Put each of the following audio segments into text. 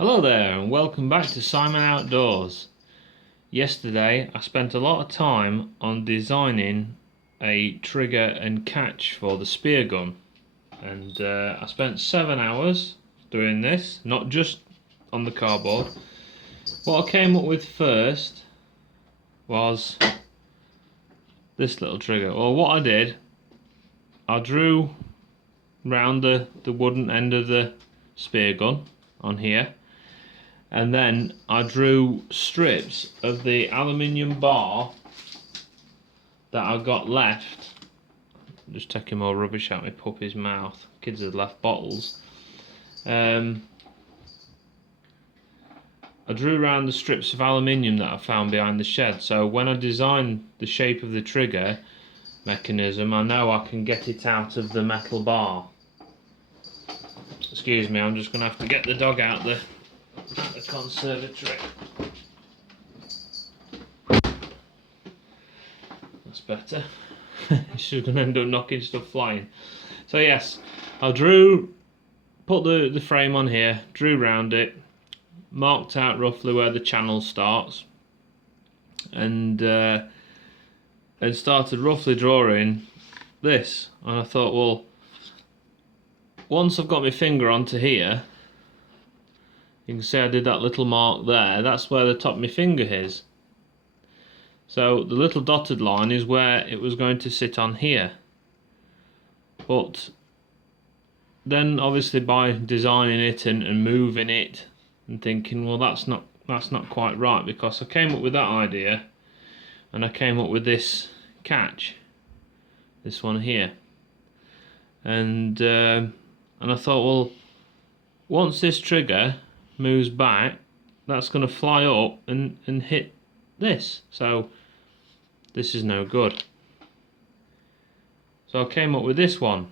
Hello there and welcome back to Simon Outdoors. Yesterday I spent a lot of time on designing a trigger and catch for the spear gun, and I spent 7 hours doing this, not just on the cardboard. What I came up with first was this little trigger. Well, what I did, I drew round the wooden end of the spear gun on here, and then I drew strips of the aluminium bar that I got left. I'm just taking more rubbish out my puppy's mouth. Kids had left bottles. I drew around the strips of aluminium that I found behind the shed, so when I design the shape of the trigger mechanism, I know I can get it out of the metal bar. Excuse me, I'm just going to have to get the dog out the conservatory. That's better. She's going to end up knocking stuff flying. So yes, I put the frame on here, drew round it, marked out roughly where the channel starts, and started roughly drawing this. And I thought, well, once I've got my finger onto here, you can see I did that little mark there. That's where the top of my finger is. So the little dotted line is where it was going to sit on here. But then obviously by designing it and moving it and thinking, well, that's not quite right, because I came up with that idea and I came up with this catch, this one here. And I thought, well, once this trigger moves back, that's going to fly up and hit this, so this is no good. So I came up with this one,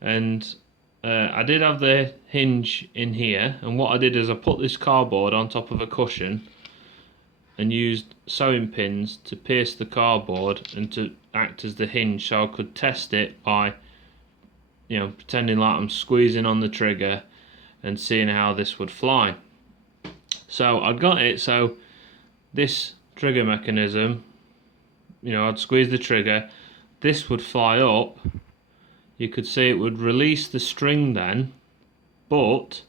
and I did have the hinge in here, and what I did is I put this cardboard on top of a cushion and used sewing pins to pierce the cardboard and to act as the hinge, so I could test it by, you know, pretending like I'm squeezing on the trigger and seeing how this would fly. So I'd got it so this trigger mechanism, you know, I'd squeeze the trigger, this would fly up, you could see it would release the string then, but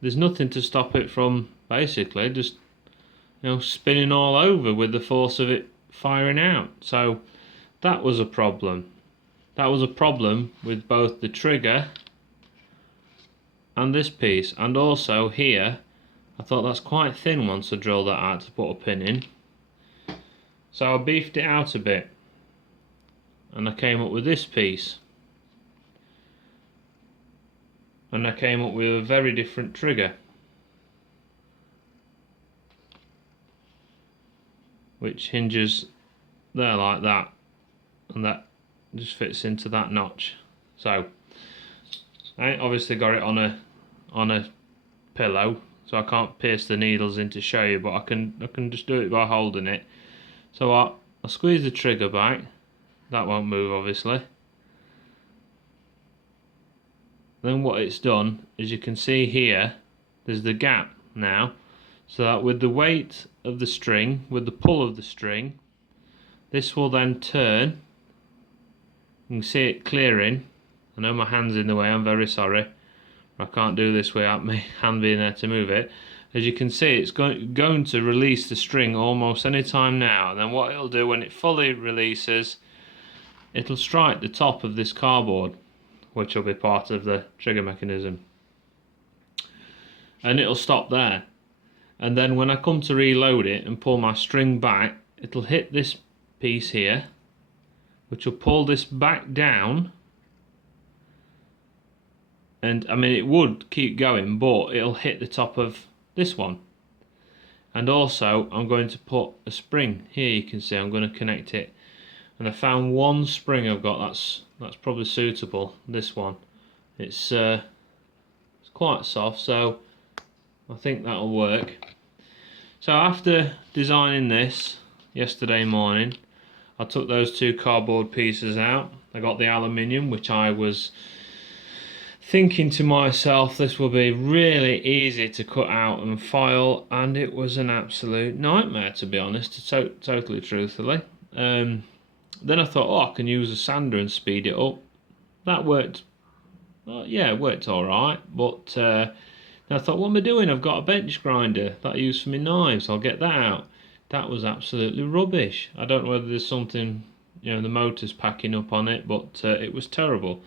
there's nothing to stop it from basically just, you know, spinning all over with the force of it firing out. So that was a problem. That was a problem with both the trigger and this piece, and also here I thought that's quite thin once I drilled that out to put a pin in, so I beefed it out a bit and I came up with this piece, and I came up with a very different trigger, which hinges there like that, and that just fits into that notch. So I obviously got it on a pillow, so I can't pierce the needles in to show you, but I can just do it by holding it. So I squeeze the trigger back, that won't move obviously. Then what it's done is, you can see here there's the gap now, so that with the weight of the string, with the pull of the string, this will then turn. You can see it clearing. I know my hand's in the way, I'm very sorry. I can't do this without my hand being there to move it. As you can see, it's going to release the string almost any time now, and then what it'll do when it fully releases, it'll strike the top of this cardboard, which will be part of the trigger mechanism, and it'll stop there. And then when I come to reload it and pull my string back, it'll hit this piece here, which will pull this back down. And I mean, it would keep going, but it'll hit the top of this one. And also I'm going to put a spring here. You can see I'm going to connect it, and I found one spring I've got that's probably suitable. This one, it's quite soft, so I think that'll work. So after designing this yesterday morning, I took those two cardboard pieces out. I got the aluminium, which I was thinking to myself this will be really easy to cut out and file, and it was an absolute nightmare, to be honest, totally truthfully. Then I thought, oh, I can use a sander and speed it up. That worked. Well, yeah, it worked all right, but I thought, what am I doing? I've got a bench grinder that I use for my knives. I'll get that out. That was absolutely rubbish. I don't know whether there's something, the motor's packing up on it, but it was terrible.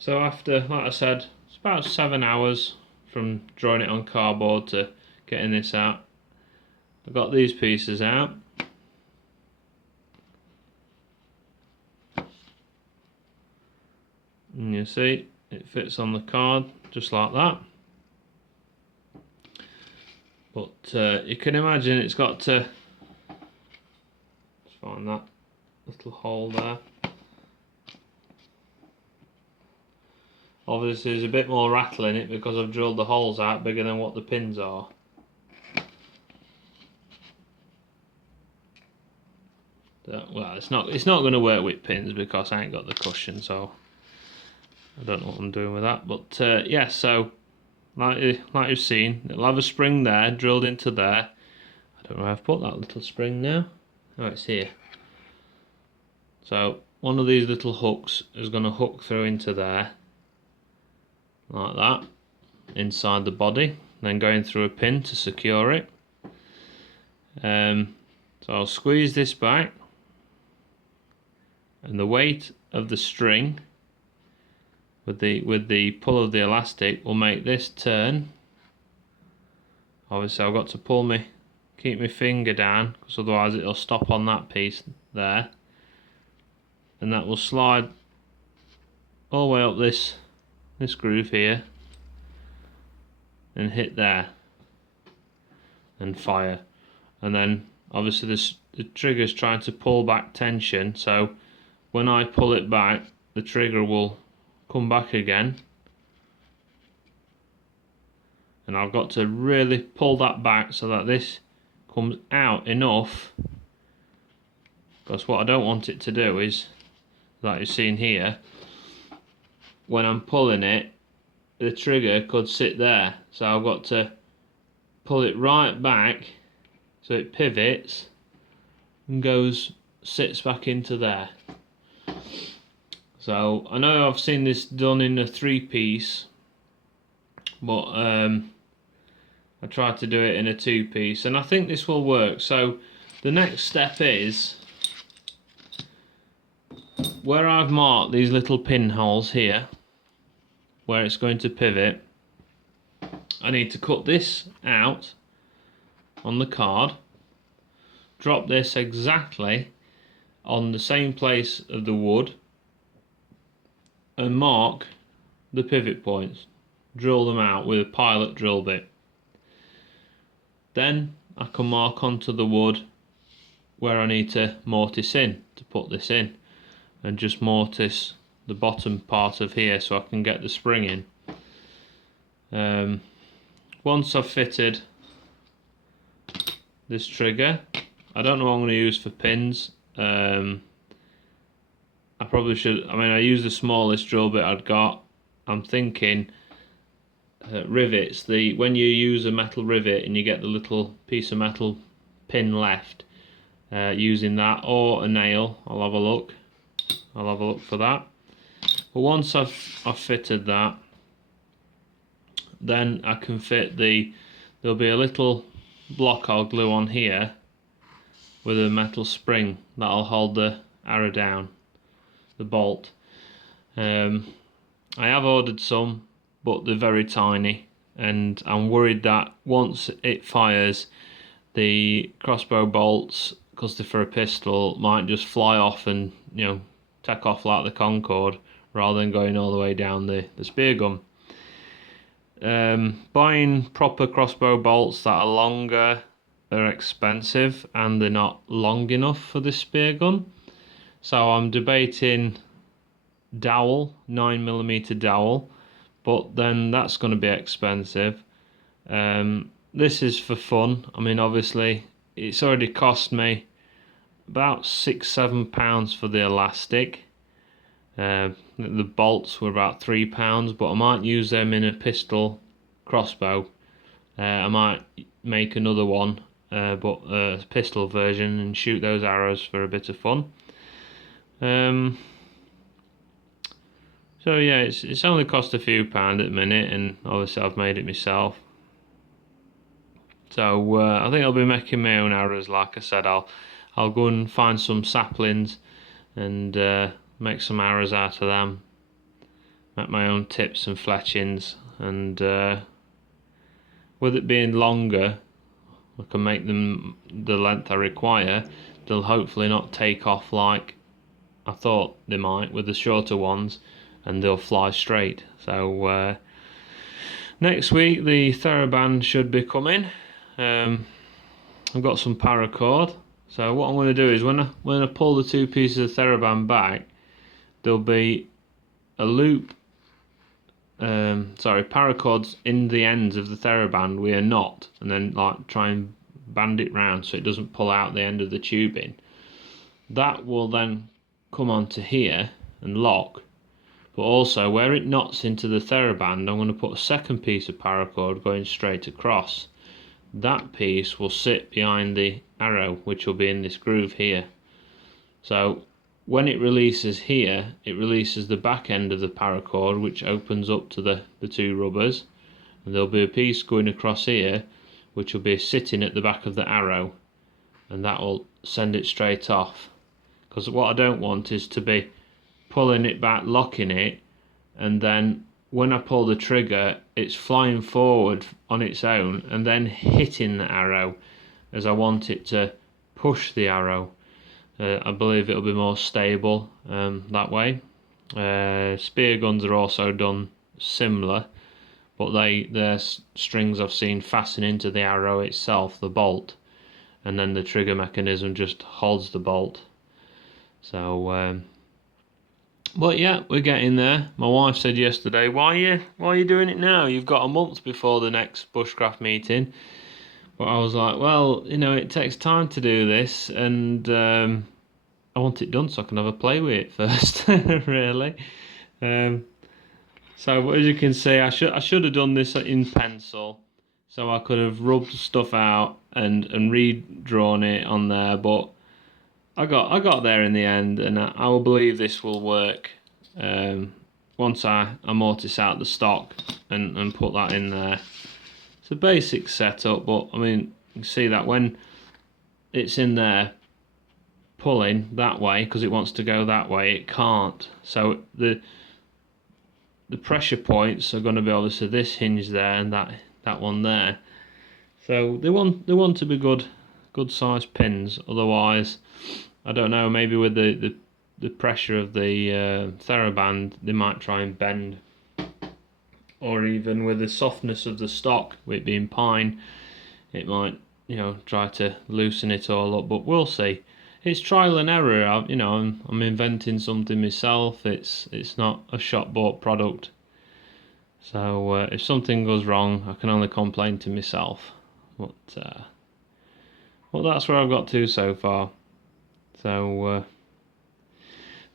So after, like I said, it's about 7 hours from drawing it on cardboard to getting this out. I got these pieces out. And you see, it fits on the card just like that. But you can imagine it's got to, let's find that little hole there. Obviously there's a bit more rattle in it because I've drilled the holes out bigger than what the pins are. Well, it's not going to work with pins because I ain't got the cushion, so I don't know what I'm doing with that. But yeah, so like you've seen, it'll have a spring there drilled into there. I don't know where I've put that little spring now. Oh, it's here. So one of these little hooks is going to hook through into there, like that, inside the body, then going through a pin to secure it. So I'll squeeze this back, and the weight of the string with the pull of the elastic will make this turn. Obviously I've got to keep my finger down, because otherwise it'll stop on that piece there, and that will slide all the way up this groove here and hit there and fire. And then obviously the trigger's trying to pull back tension, so when I pull it back the trigger will come back again, and I've got to really pull that back so that this comes out enough, because what I don't want it to do is, like you've seen here, when I'm pulling it the trigger could sit there, so I've got to pull it right back so it pivots and sits back into there. So I know I've seen this done in a 3-piece, but I tried to do it in a 2-piece, and I think this will work. So the next step is, where I've marked these little pinholes here where it's going to pivot, I need to cut this out on the card, drop this exactly on the same place of the wood, and mark the pivot points, drill them out with a pilot drill bit. Then I can mark onto the wood where I need to mortise in to put this in, and just mortise the bottom part of here so I can get the spring in. Once I've fitted this trigger, I don't know what I'm going to use for pins. I probably should, I used the smallest drill bit I'd got. I'm thinking rivets, when you use a metal rivet and you get the little piece of metal pin left, using that, or a nail. I'll have a look for that. But once I've fitted that, then I can fit there'll be a little block I'll glue on here with a metal spring that'll hold the arrow down, the bolt. I have ordered some, but they're very tiny, and I'm worried that once it fires, the crossbow bolts, because they're for a pistol, might just fly off and take off like the Concorde, rather than going all the way down the spear gun. Buying proper crossbow bolts that are longer are expensive, and they're not long enough for this spear gun. So I'm debating dowel, 9mm dowel, but then that's going to be expensive. This is for fun. Obviously it's already cost me about £6-7 for the elastic. The bolts were about £3, but I might use them in a pistol crossbow. I might make another one, but a pistol version, and shoot those arrows for a bit of fun. So yeah, it's only cost a few pound at the minute, and obviously I've made it myself. So I think I'll be making my own arrows. Like I said, I'll go and find some saplings and make some arrows out of them. Make my own tips and fletchings, and with it being longer, I can make them the length I require. They'll hopefully not take off like I thought they might with the shorter ones, and they'll fly straight. So next week the TheraBand should be coming. I've got some paracord. So what I'm going to do is when I pull the two pieces of TheraBand back, there'll be a loop, paracords in the ends of the TheraBand with a knot, and then like try and band it round so it doesn't pull out the end of the tubing. That will then come onto here and lock, but also where it knots into the TheraBand, I'm going to put a second piece of paracord going straight across. That piece will sit behind the arrow, which will be in this groove here. So when it releases here, it releases the back end of the paracord, which opens up to the two rubbers, and there'll be a piece going across here which will be sitting at the back of the arrow, and that will send it straight off. Because what I don't want is to be pulling it back, locking it, and then when I pull the trigger it's flying forward on its own and then hitting the arrow, as I want it to push the arrow. I believe it'll be more stable that way. Spear guns are also done similar, but their strings I've seen fasten into the arrow itself, the bolt, and then the trigger mechanism just holds the bolt. So but yeah, we're getting there. My wife said yesterday, why are you doing it now? You've got a month before the next bushcraft meeting. But I was like, well, it takes time to do this, and I want it done so I can have a play with it first, really. So as you can see, I should have done this in pencil, so I could have rubbed stuff out and redrawn it on there. But I got there in the end, and I will believe this will work once I amortize out the stock and put that in there. It's a basic setup, but I mean, you can see that when it's in there pulling that way, because it wants to go that way, it can't. So the pressure points are going to be obviously this hinge there and that one there. So they want to be good sized pins. Otherwise, I don't know, maybe with the pressure of the TheraBand they might try and bend, or even with the softness of the stock, with it being pine, it might try to loosen it all up. But we'll see. It's trial and error. I'm inventing something myself. It's not a shop bought product. So if something goes wrong, I can only complain to myself. But that's where I've got to so far. So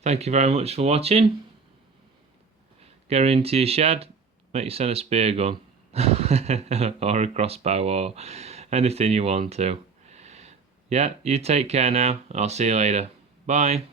thank you very much for watching. Get into your shed, make yourself a spear gun or a crossbow or anything you want to. Yeah, you take care now. I'll see you later. Bye.